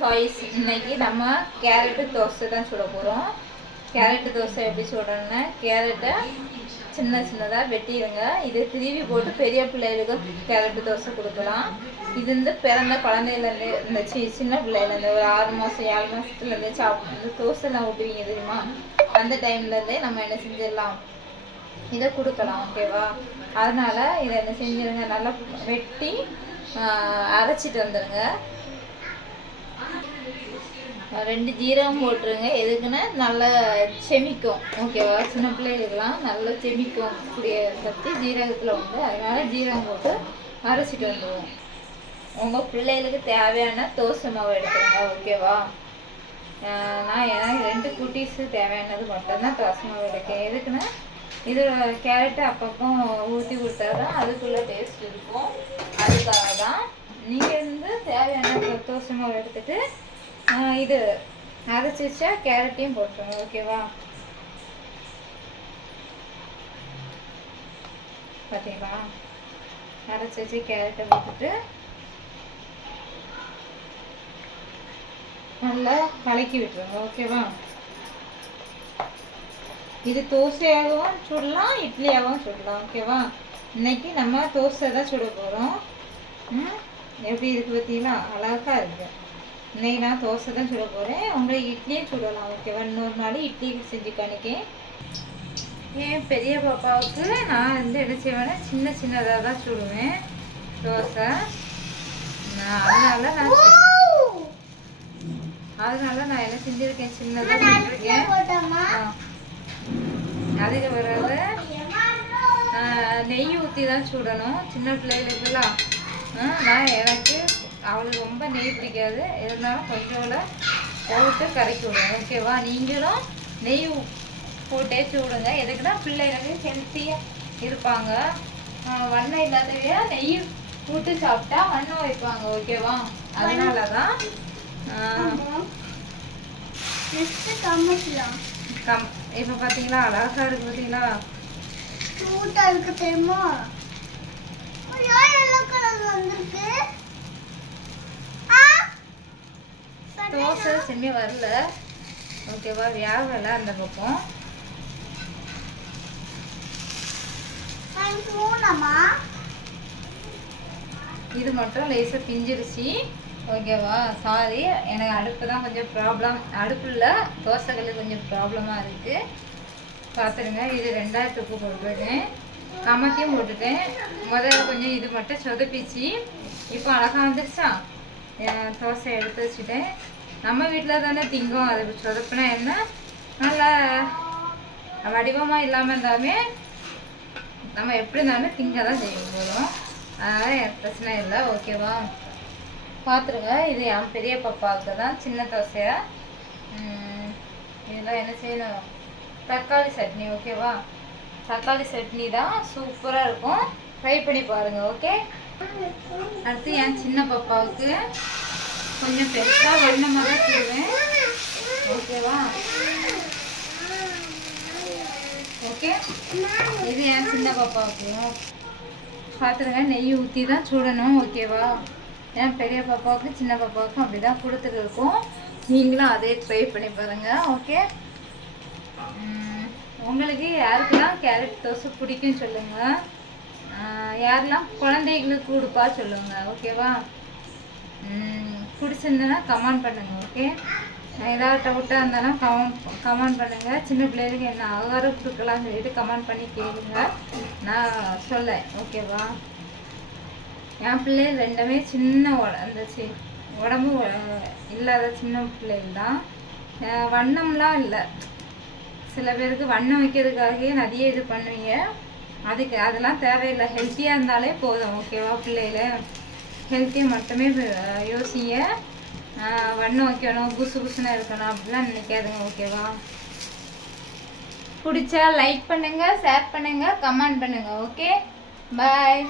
Choice இன்னைக்கு நம்ம carrot dosa தான் சுட போகிறோம். கேரட்டு தோசை எப்படி சுடணும்னா, கேரட்டை சின்ன சின்னதாக வெட்டிடுங்க. இது திருவி போட்டு பெரிய பிள்ளைகளுக்கு கேரட்டு தோசை கொடுக்கலாம். இது வந்து பிறந்த குழந்தையிலேருந்து இந்த சின்ன பிள்ளையிலேருந்து ஒரு 6 மாதம் 7 மாதத்துலேருந்தே இந்த தோசைலாம் ஊட்டுவீங்க தெரியுமா, அந்த டைம்லேருந்தே நம்ம என்ன செஞ்சிடலாம், இதை கொடுக்கலாம். ஓகேவா? அதனால் இதை என்ன செஞ்சிருங்க, நல்லா வெட்டி அரைச்சிட்டு வந்துடுங்க. 2 ஜீரகம் போட்டுருங்க. எதுக்குன்னா நல்லா செமிக்கும். ஓகேவா? சின்ன பிள்ளைகளுக்கெல்லாம் நல்லா செமிக்கும் கூடிய சக்தி ஜீரகத்தில் உண்டு. அதனால் ஜீரகம் போட்டு அரைச்சிட்டு வந்துடுவோம். உங்கள் பிள்ளைகளுக்கு தேவையான தோசை மாவு எடுத்துருங்க. ஓகேவா? நான் எனக்கு 2 குட்டீஸு தேவையானது மட்டும்தான் தோசை மாவு எடுக்கேன். எதுக்குன்னா இது கேரட்டு அப்பப்போ ஊற்றி கொடுத்தா தான் அதுக்குள்ளே டேஸ்ட் இருக்கும். அதுக்காக தான். நீங்கள் வந்து தேவையான தோசை மாவு எடுத்துகிட்டு இது அரைச்சி வச்சா கேரட்டையும் போட்டுருங்க. ஓகேவா? பார்த்தீங்களா? அரைச்சி வச்சு கேரட்டை போட்டுட்டு நல்லா கலக்கி விட்டுருங்க. ஓகேவா? இது தோசையாகவும் சுடலாம், இட்லியாகவும் சுடலாம். ஓகேவா? இன்னைக்கு நம்ம தோசை தான் சுட போகிறோம். எப்படி இருக்குது பார்த்தீங்களா? அழகாக இருக்குது. இன்னைக்கு நான் தோசை தான் சுட போகிறேன். உங்களுக்கு இட்லியும் சுடலாம். ஓகேவா? இன்னொரு நாள் இட்லி செஞ்சு காணிக்கேன். என் பெரிய பாப்பாவுக்கு நான் வந்து என்ன செய்வேன்னா, சின்ன சின்னதாக தான் சுடுவேன் தோசை. அதனால நான் என்ன செஞ்சுருக்கேன், சின்னதாக செஞ்சுருக்கேன். அதுக்கு பிறகு நெய் ஊற்றி தான் சுடணும். சின்ன பிள்ளைகளுக்குலாம் நான் எனக்கு அவளுக்கு ரொம்ப நெய் பிடிக்காது. இருந்தாலும் கொஞ்சோட போட்டு கரைக்கி விடுவேன். ஓகேவா? நீங்களும் நெய் போட்டே சுடுங்க. எதுக்குன்னா பிள்ளைகளுக்கு ஹெல்த்தியாக இருப்பாங்க. வண்ணம் இல்லாதவையா நெய் போட்டு சாப்பிட்டா வண்ணம் வைப்பாங்க. ஓகேவா? அதனால தான் இப்போ பார்த்தீங்களா அழகா இருக்கு. பார்த்தீங்களா இருக்கு தெரியுமா? தோசை செம்மி வரல. ஓகேவா? வேகலை அந்த பக்கம். இது மட்டும் லேசாக பிஞ்சிருச்சு. ஓகேவா? சாரி, எனக்கு அடுப்பு தான் கொஞ்சம் ப்ராப்ளம். அடுப்பில் தோசைகள் கொஞ்சம் ப்ராப்ளமாக இருக்குது. பார்த்துருங்க. இது 2ஆவது உப்பு போட்டுருக்கேன். கமத்தியும் போட்டுட்டேன். முதல்ல கொஞ்சம் இது மட்டும் சொதப்பிச்சு. இப்போ அழகாக வந்துருச்சா? தோசை எடுத்து வச்சுட்டேன். நம்ம வீட்டில் தானே திங்கும். அது சொதப்புனா என்ன, நல்லா வடிவமாக இல்லாமல் இருந்தாலுமே நம்ம எப்படி இருந்தாலும் திங்க தான் செய்யும் போதும். அதனால் எனக்கு பிரச்சனை இல்லை. ஓகேவா? பார்த்துருங்க. இது என் பெரிய பாப்பாவுக்கு தான் சின்ன தோசையாக. இதெல்லாம் என்ன செய்யணும், தக்காளி சட்னி. ஓகேவா? தக்காளி சட்னி தான் சூப்பராக இருக்கும். ட்ரை பண்ணி பாருங்கள். ஓகே? அடுத்து என் சின்ன பாப்பாவுக்கு கொஞ்சம் பெருசாக வண்ணமாக தான் செய்வேன். ஓகேவா? ஓகே, இது என் சின்ன பாப்பாவுக்கு. பார்த்துருங்க. நெய் ஊற்றி தான் சுடணும். ஓகேவா? என் பெரிய பாப்பாவுக்கு சின்ன பாப்பாவுக்கும் அப்படி தான் கொடுத்துட்டு இருக்கோம். நீங்களும் அதே ட்ரை பண்ணி பாருங்கள். ஓகே? உங்களுக்கு யாருக்கெல்லாம் கேரட் தோசை பிடிக்கும் சொல்லுங்கள். யாரெல்லாம் குழந்தைகளுக்கு கொடுப்பா சொல்லுங்கள். ஓகேவா? பிடிச்சிருந்தேன்னா கமெண்ட் பண்ணுங்கள். ஓகே? ஏதாவது டவுட்டாக இருந்தாலும் கமெண்ட் பண்ணுங்கள். சின்ன பிள்ளைகளுக்கு என்ன ஆகாரம் கொடுக்கலாம்னு சொல்லிட்டு கமெண்ட் பண்ணி கேளுங்க, நான் சொல்லேன். ஓகேவா? என் பிள்ளைகள் 2மே சின்ன அந்த உடம்பு இல்லாத சின்ன பிள்ளைகள் தான். வண்ணம்லாம் இல்லை. சில பேருக்கு வண்ணம் வைக்கிறதுக்காகவே நிறைய இது பண்ணுவீங்க. அதெல்லாம் தேவையில்லை. ஹெல்த்தியாக இருந்தாலே போதும். ஓகேவா? பிள்ளைகள் ஹெல்த்தியாக மட்டுமே யோசிங்க. வண்ணம் வைக்கணும், புசு புசுன்னு இருக்கணும் அப்படிலாம் நினைக்காதுங்க. ஓகேவா? பிடிச்சா லைக் பண்ணுங்கள், ஷேர் பண்ணுங்கள், கமெண்ட் பண்ணுங்கள். ஓகே? பாய்.